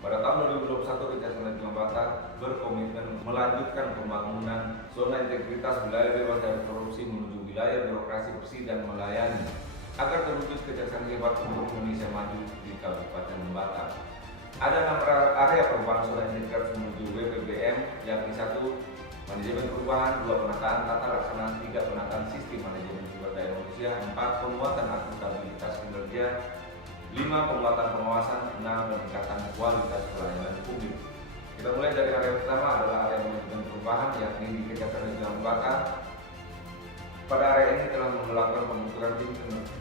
Pada tahun 2021, Kejaksaan Negeri Lembata berkomitmen melanjutkan pembangunan zona integritas wilayah bebas dari korupsi menuju wilayah birokrasi bersih dan melayani agar terwujud Kejaksaan Hebat untuk Indonesia Maju di Kabupaten Lembata. Ada 6 area perubahan zona integritas menuju WPBM, yakni 1. Manajemen perubahan, 2. Penataan tata laksana, 3. Penataan sistem manajemen sumber daya manusia, 4. Penguatan akuntabilitas kinerja, 5. Penguatan pengawasan, 6. Peningkatan kualitas pelayanan publik. Kita mulai dari area pertama adalah area manajemen perubahan, yakni di Kejaksaan Negeri Lembata. Pada area ini telah melakukan pembentukan tim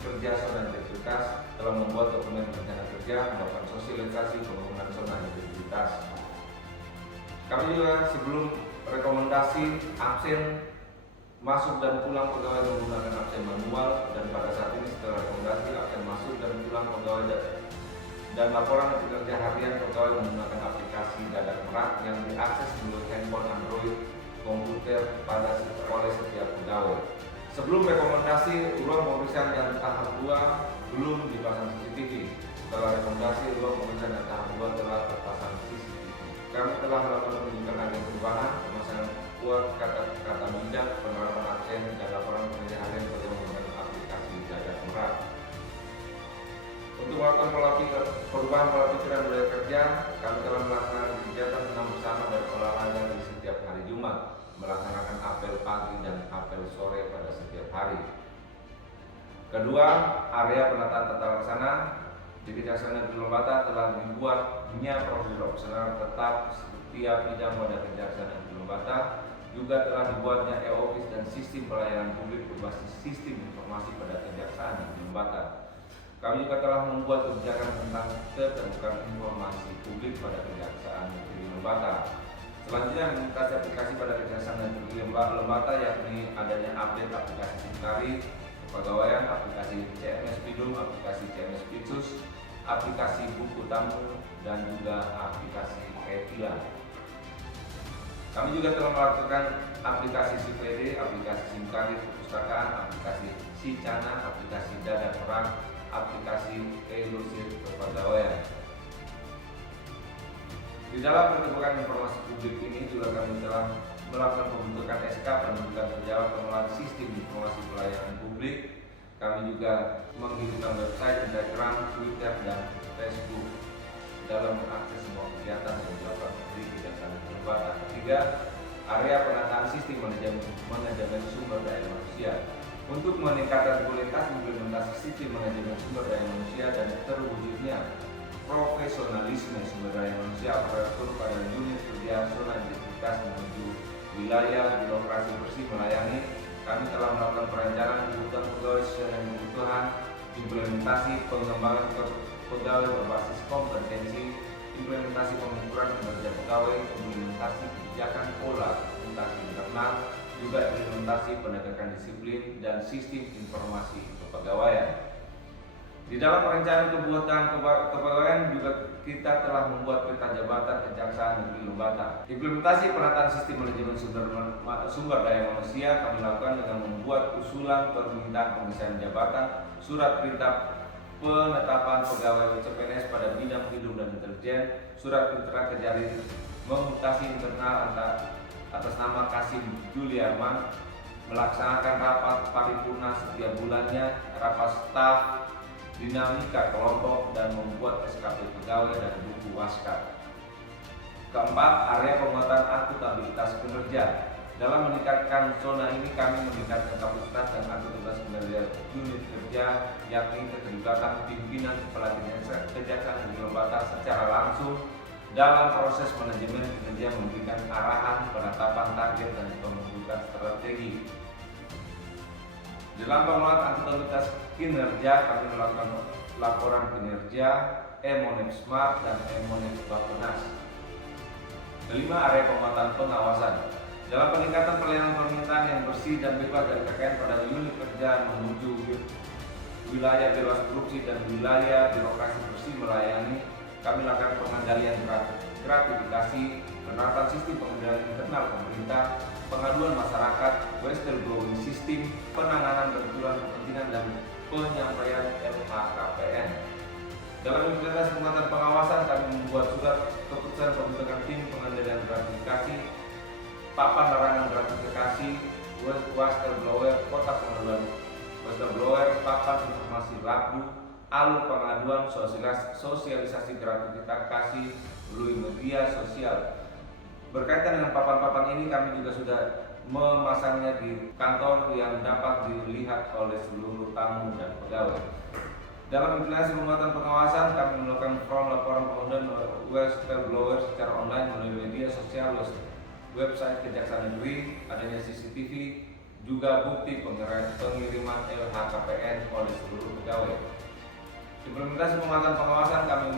kerja zona integritas, telah membuat dokumen rencana kerja, melakukan sosialisasi pembangunan zona integritas. Kami juga sebelum rekomendasi absen masuk dan pulang pegawai menggunakan absen manual, dan pada saat ini setelah rekomendasi absen masuk dan pulang pegawai dan laporan kinerja harian pegawai menggunakan aplikasi Dadak Merak yang diakses melalui handphone Android komputer oleh setiap pegawai. Sebelum rekomendasi, ruang pemeriksaan yang tahap 2 belum dipasang CCTV. Setelah rekomendasi, ruang pemeriksaan yang tahap 2 telah terpasang CCTV. Kami telah melakukan penunjukan agen perubahan, pemasangan kuat kata bijak, penerapan absen, dan laporan kinerja harian pada menggunakan aplikasi Dadak Merak. Untuk melakukan perubahan pola pikiran budaya kerja, kami telah melaksanakan kegiatan senam bersama dan olahraga di setiap hari Jumat, melaksanakan apel pagi dan apel sore pada setiap hari. Kedua, area penataan tata laksana di Kejaksaan Negeri Lembata telah dibuatnya prosedur opsional tetap setiap bidang pada Kejaksaan Negeri Lembata. Juga telah dibuatnya e-office dan sistem pelayanan publik berbasis sistem informasi pada Kejaksaan Negeri Lembata. Kami juga telah membuat kebijakan tentang keterbukaan informasi publik pada Kejaksaan Negeri Lembata. Selanjutnya, implementasi aplikasi pada Kejaksaan Negeri Lembata, yakni adanya update aplikasi Simkari kepegawaian, aplikasi CMS Bidum, aplikasi CMS Pitsus, aplikasi buku tamu, dan juga aplikasi e-tilang. Kami juga telah melakukan aplikasi SIPD, aplikasi Simkari perpustakaan, aplikasi Sicana, aplikasi Dadak Merak, aplikasi e-Lusir kepegawaian. Di dalam pertukaran informasi publik ini juga kami telah melakukan pembentukan SK penunjukan pejabat pengelola sistem informasi pelayanan publik. Kami juga menghidupkan website, Instagram, Twitter, dan Facebook dalam mengakses semua kegiatan yang dilakukan di Kejaksaan Negeri Lembata. Ketiga, area penataan sistem manajemen sumber daya manusia. Untuk meningkatkan kualitas implementasi sistem manajemen sumber daya manusia dan terwujudnya profesionalisme sumber daya manusia operator pada unit kerja zona integritas menuju wilayah birokrasi bersih melayani, kami telah melakukan perencanaan kebutuhan pegawai sesuai dengan kebutuhan, implementasi pengembangan pegawai berbasis kompetensi, implementasi pengukuran kinerja pegawai, implementasi kebijakan pola akuntansi internal, juga implementasi penegakan disiplin dan sistem informasi kepegawaian. Di dalam perencanaan kebutuhan kepegawaian juga kita telah membuat peta jabatan Kejaksaan Negeri Lembata. Implementasi penataan sistem manajemen sumber daya manusia kami lakukan dengan membuat usulan permintaan pengisian jabatan, surat perintah penetapan pegawai CPNS pada bidang hidung dan deterjen, surat perintah Kejari memutasi internal atas nama Kasim Juliarman, melaksanakan rapat paripurna setiap bulannya, rapat staf, dinamika kelompok, dan membuat SKP pegawai dan buku waskar. Keempat, area penguatan akuntabilitas kinerja. Dalam meningkatkan zona ini kami meningkatkan kapasitas dan akuntabilitas kinerja unit kerja, yakni keterlibatan pimpinan kepala Kejaksaan Negeri Lembata secara langsung dalam proses manajemen kinerja, memberikan arahan, penetapan target, dan pembentukan strategi. Dalam pengelolaan akuntabilitas kinerja, kami melakukan laporan kinerja, e-Monep Smart, dan e-Monep Bappenas. Kelima, area penguatan pengawasan. Dalam peningkatan pelayanan permintaan yang bersih dan bebas dari KKN pada unit kerja menuju wilayah bebas korupsi dan wilayah birokrasi bersih melayani, kami lakukan pengendalian gratifikasi, penerapan sistem pengendalian internal pemerintah, pengaduan masyarakat, whistleblowing system, penanganan benturan kepentingan, dan penyampaian LHKPN. Dalam implementasi penguatan pengawasan, kami membuat surat keputusan pembentukan tim pengendalian gratifikasi, papan larangan gratifikasi, whistleblower, kotak pengaduan whistleblower, papan informasi labdu, alur pengaduan, sosialisasi gratifikasi melalui media sosial. Berkaitan dengan papan-papan ini, kami juga sudah memasangnya di kantor yang dapat dilihat oleh seluruh tamu dan pegawai. Dalam implementasi penguatan pengawasan, kami melakukan laporan pengaduan whistleblower secara online melalui media sosial, website Kejaksaan Negeri, adanya CCTV, juga bukti pengiriman LHKPN oleh seluruh pegawai. Implementasi penguatan pengawasan, kami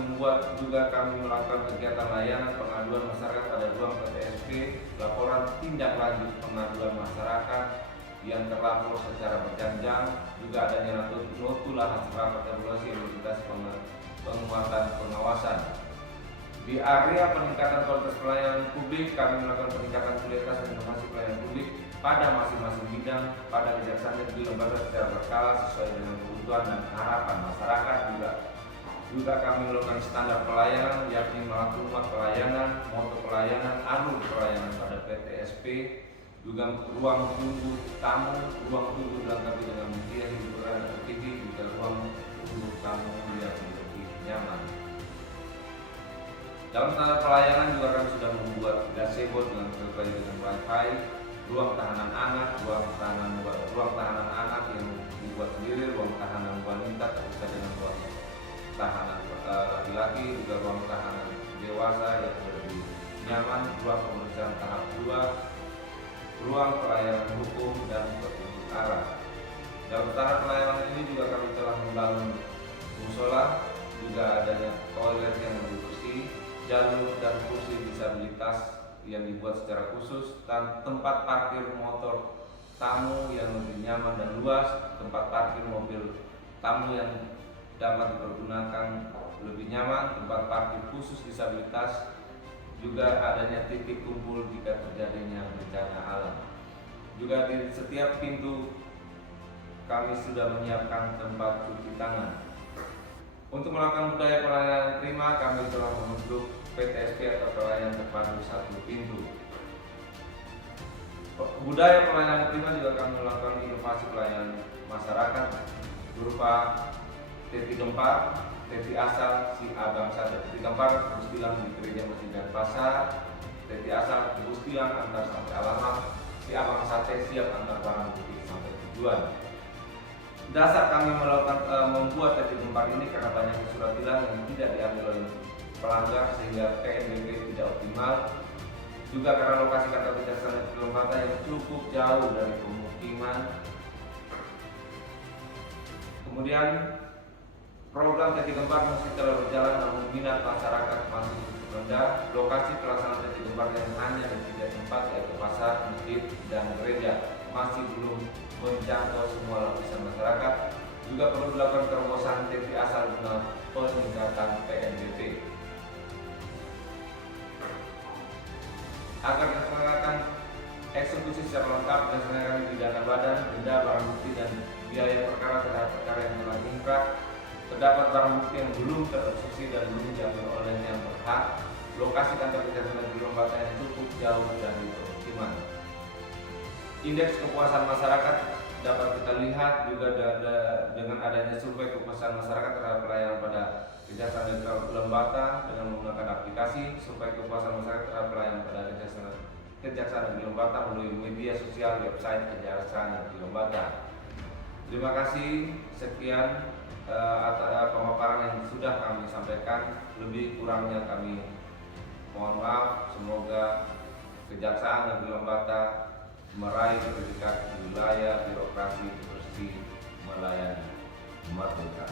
melakukan kegiatan layanan pengaduan masyarakat pada ruang PTSP, laporan tindak lanjut pengaduan masyarakat yang terlapor secara berjenjang, juga adanya notula hasil rapat evaluasi implementasi penguatan pengawasan. Di area peningkatan kualitas pelayanan publik, kami melakukan peningkatan kualitas dan inovasi pelayanan publik pada masing-masing bidang pada Kejaksaan Negeri lembaga secara berkala sesuai dengan kebutuhan dan harapan masyarakat. Juga kami melakukan standar pelayanan, yakni maklumat pelayanan, moto pelayanan, alur pelayanan pada PTSP, juga ruang tunggu tamu, ruang tunggu dilengkapi dengan media hiburan dan TV, juga ruang tunggu tamu yang lebih nyaman. Dalam standar pelayanan juga kami sudah membuat gazebo dengan berbagai dengan wifi, ruang tahanan anak, ruang tahanan anak yang dibuat sendiri, ruang tahanan wanita terpisah dengan ruang tahanan laki-laki, juga ruang tahanan dewasa yang lebih nyaman, ruang pemeriksaan tahap 2, ruang pelayanan hukum dan petunjuk arah. Dalam standar pelayanan ini juga kami telah membangun musola, juga adanya toilet yang lebih bersih, jalur dan kursi disabilitas yang dibuat secara khusus, dan tempat parkir motor tamu yang lebih nyaman dan luas, tempat parkir mobil tamu yang dapat dipergunakan lebih nyaman, tempat parkir khusus disabilitas, juga adanya titik kumpul jika terjadinya bencana alam. Juga di setiap pintu kami sudah menyiapkan tempat cuci tangan. Untuk melakukan budaya pelayanan prima, kami telah membentuk PTSP atau pelayanan terpadu satu pintu. Budaya pelayanan prima juga kami melakukan inovasi pelayanan masyarakat berupa teti gempar, teti asal si abang sate. Teti gempar terus bilang di gereja masjid dan pasar, teti asal terus bilang antar sampai alamat, si abang sate siap antar barang bukti sampai tujuan. Dasar kami melakukan membuat teti gempar ini karena banyaknya surat tilang yang tidak diambil oleh pelanggar sehingga PNBP tidak optimal. Juga karena lokasi kantor Kejaksaan Negeri Lembata yang cukup jauh dari pemukiman. Kemudian program teti gempar masih telah berjalan namun minat masyarakat masih cukup rendah. Lokasi pelaksanaan teti gempar yang hanya di 3 tempat yaitu pasar, masjid, dan gereja masih belum menjangkau semua lapisan masyarakat. Juga perlu dilakukan terobosan teti asal guna peningkatan PNBP. Agar dilaksanakan eksekusi secara lengkap berdasarkan pidana badan, denda, barang bukti, dan biaya perkara terhadap perkara yang telah ingkrah, terdapat barang bukti yang belum tereksekusi dan belum diambil oleh yang berhak. Lokasi kantor Kejaksaan Negeri Lembata yang cukup jauh dari pemukiman. Indeks kepuasan masyarakat dapat kita lihat juga dengan adanya survei kepuasan masyarakat terhadap pelayanan pada Kejaksaan Negeri Lembata dengan menggunakan aplikasi survei kepuasan masyarakat terhadap pelayanan pada Kejaksaan Negeri Lembata melalui media sosial website Kejaksaan Negeri Lembata. Terima kasih, sekian atas pemaparan yang sudah kami sampaikan. Lebih kurangnya kami mohon maaf. Semoga Kejaksaan Negeri Lembata meraih predikat wilayah birokrasi bersih melayani merdeka.